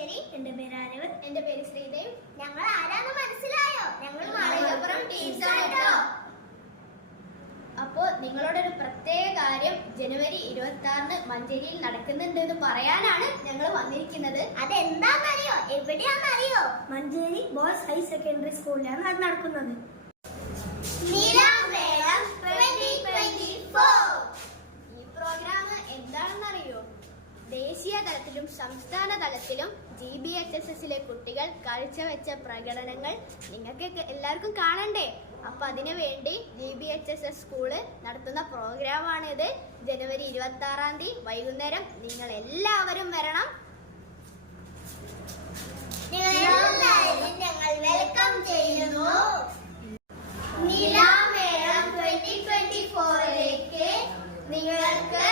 ഐശ്വരി എന്റെ പേര് ആരവ് എന്റെ പേര് ശ്രീദേവ്. ഞങ്ങൾ ആരാന്ന് മനസ്സിലായോ? ഞങ്ങൾ മലയപ്പുറം ടീംസ് ആണ് അപ്പോ നിങ്ങളോടൊരു പ്രത്യേക കാര്യം ജനുവരി ഇരുപത്തി ആറിന് മഞ്ചേരിയിൽ നടക്കുന്നുണ്ട് എന്ന് പറയാനാണ് ഞങ്ങൾ വന്നിരിക്കുന്നത്. അതെന്താണെന്നറിയോ എവിടെയാണെന്നറിയോ മഞ്ചേരി ബോയ്സ് ഹയർ സെക്കൻഡറി സ്കൂളിലാണ് അത് നടക്കുന്നത്. ദേശീയ തലത്തിലും സംസ്ഥാന തലത്തിലും ജി ബി എച്ച് എസ് എസിലെ കുട്ടികൾ കാഴ്ചവെച്ച പ്രകടനങ്ങൾ നിങ്ങൾക്ക് എല്ലാവർക്കും കാണണ്ടേ? അപ്പൊ അതിനു വേണ്ടി G B H S S school നടത്തുന്ന പ്രോഗ്രാമാണിത്. ജനുവരി ഇരുപത്തി ആറാം തീയതി വൈകുന്നേരം നിങ്ങൾ എല്ലാവരും വരണം ഞങ്ങൾ വെൽക്കം ചെയ്യുന്നു. നിങ്ങൾക്ക്